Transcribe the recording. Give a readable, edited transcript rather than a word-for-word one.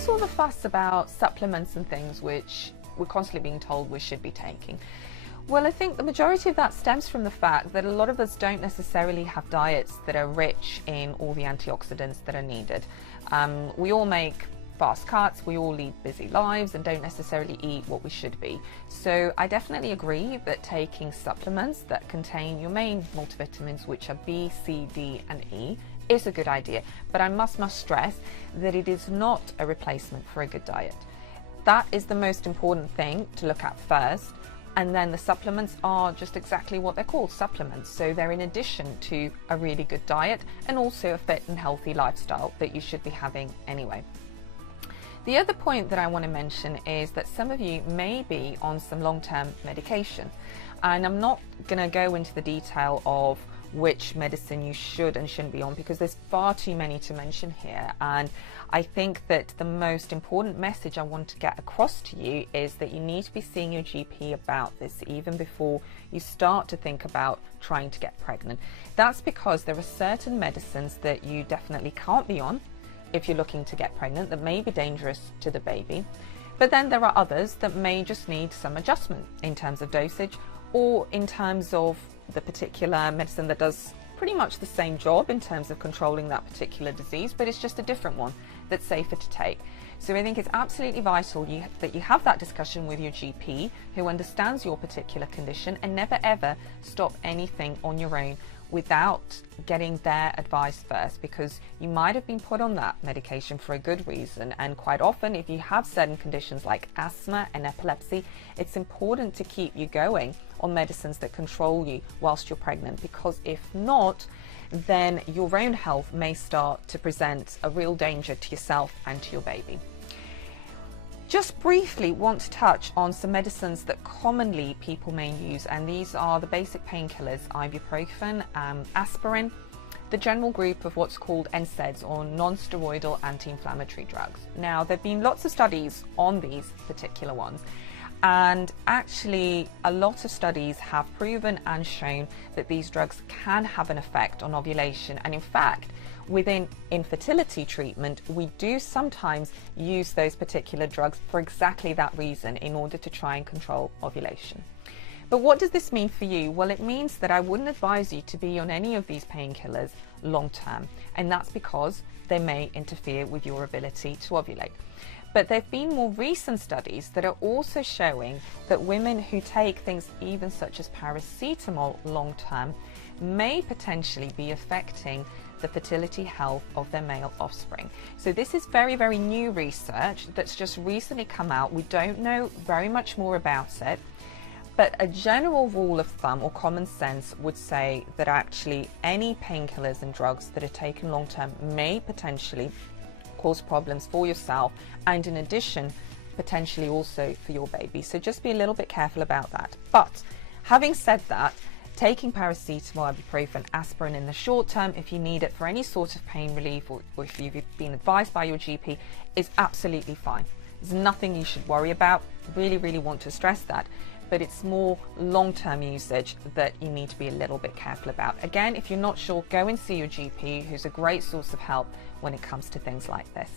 what's all the fuss about supplements and things which we're constantly being told we should be taking? Well, I think the majority of that stems from the fact that a lot of us don't necessarily have diets that are rich in all the antioxidants that are needed. We all make fast cuts, we all lead busy lives and don't necessarily eat what we should be. So I definitely agree that taking supplements that contain your main multivitamins, which are B, C, D and E, is a good idea. But I must stress that it is not a replacement for a good diet. That is the most important thing to look at first. And then the supplements are just exactly what they're called, supplements. So they're in addition to a really good diet and also a fit and healthy lifestyle that you should be having anyway. The other point that I want to mention is that some of you may be on some long-term medication. And I'm not going to go into the detail of which medicine you should and shouldn't be on because there's far too many to mention here. And I think that the most important message I want to get across to you is that you need to be seeing your GP about this even before you start to think about trying to get pregnant. That's because there are certain medicines that you definitely can't be on if you're looking to get pregnant that may be dangerous to the baby. But then there are others that may just need some adjustment in terms of dosage or in terms of the particular medicine that does pretty much the same job in terms of controlling that particular disease, but it's just a different one that's safer to take. So I think it's absolutely vital that you have that discussion with your GP who understands your particular condition, and never ever stop anything on your own without getting their advice first, because you might have been put on that medication for a good reason. And quite often, if you have certain conditions like asthma and epilepsy, it's important to keep you going on medicines that control you whilst you're pregnant, because if not, then your own health may start to present a real danger to yourself and to your baby. Just briefly want to touch on some medicines that commonly people may use, and these are the basic painkillers: ibuprofen, aspirin, the general group of what's called NSAIDs, or non-steroidal anti-inflammatory drugs. Now, there have been lots of studies on these particular ones, and actually a lot of studies have proven and shown that these drugs can have an effect on ovulation. And in fact, within infertility treatment, we do sometimes use those particular drugs for exactly that reason, in order to try and control ovulation. But what does this mean for you? Well, it means that I wouldn't advise you to be on any of these painkillers long term, and that's because they may interfere with your ability to ovulate. But there have been more recent studies that are also showing that women who take things even such as paracetamol long term may potentially be affecting the fertility health of their male offspring. So this is very, very new research that's just recently come out. We don't know very much more about it, but a general rule of thumb or common sense would say that actually any painkillers and drugs that are taken long term may potentially cause problems for yourself, and in addition potentially also for your baby. So just be a little bit careful about that. But having said that, taking paracetamol, ibuprofen, aspirin in the short term, if you need it for any sort of pain relief, or if you've been advised by your GP, is absolutely fine. There's nothing you should worry about. Really want to stress that. But it's more long-term usage that you need to be a little bit careful about. Again, if you're not sure, go and see your GP, who's a great source of help when it comes to things like this.